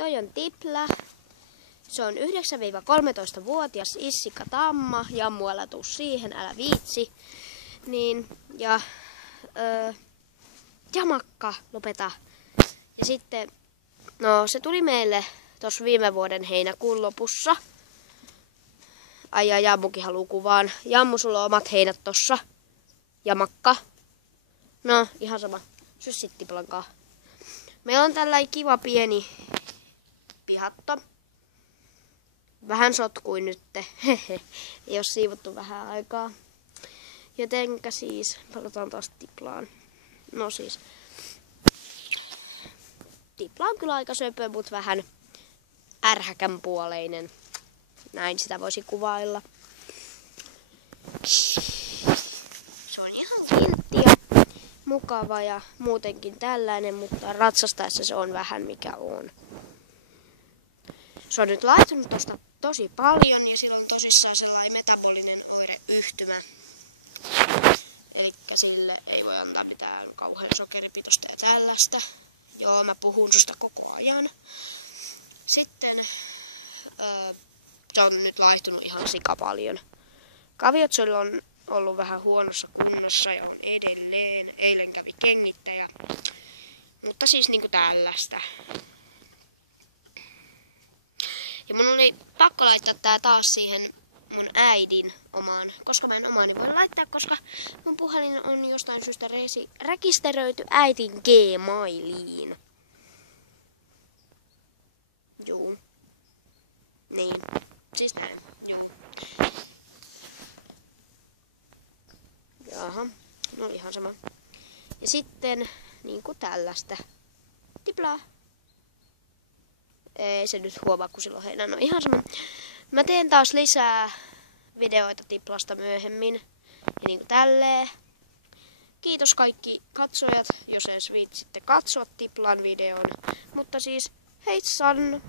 toi on Tipla. Se on 9-13-vuotias issikka tamma. Jammu, älä tuu siihen, älä viitsi. Niin, ja Jamakka, lopeta. Ja sitten, no se tuli meille tuossa viime vuoden heinäkuun lopussa. Ai ja Jammukin haluu kuvaan. Jammu, sulla on omat heinät tossa. Jamakka. No, ihan sama. Syssit Tiplankaa. Meillä on tällainen kiva pieni pihatto. Vähän sotkuin nytte. Ei oo siivottu vähän aikaa. Jotenkä siis, palataan taas Tiplaan. No siis. Tipla on kyllä aika söpö, mut vähän ärhäkän puoleinen. Näin sitä voisi kuvailla. Se on ihan kiltti ja mukava ja muutenkin tällainen, mutta ratsastaessa se on vähän mikä on. Se on nyt laihtunut tosta tosi paljon ja sillä on tosissaan sellainen metabolinen oireyhtymä. Elikkä sille ei voi antaa mitään kauhean sokeripitoista ja tällaista. Joo, mä puhun susta koko ajan. Sitten se on nyt laihtunut ihan sikapaljon. Kaviot sillä on ollut vähän huonossa kunnossa ja on edelleen. Eilen kävi kengittäjä. Mutta siis niinku tällaista. Ja mun oli pakko laittaa tää taas siihen mun äidin omaan, koska mä en omaani voi laittaa, koska mun puhelin on jostain syystä rekisteröity äitin Gmailiin. Juu. Niin. Siis näin. Juu. Jaha. No ihan sama. Ja sitten niinku tällaista. Tiplaa. Ei se nyt huomaa, kun silloin heinä. No ihan sama. Mä teen taas lisää videoita Tiplasta myöhemmin. Ja niinku tälleen. Kiitos kaikki katsojat, jos edes viitsitte katsoa Tiplan videon. Mutta siis, heitsan!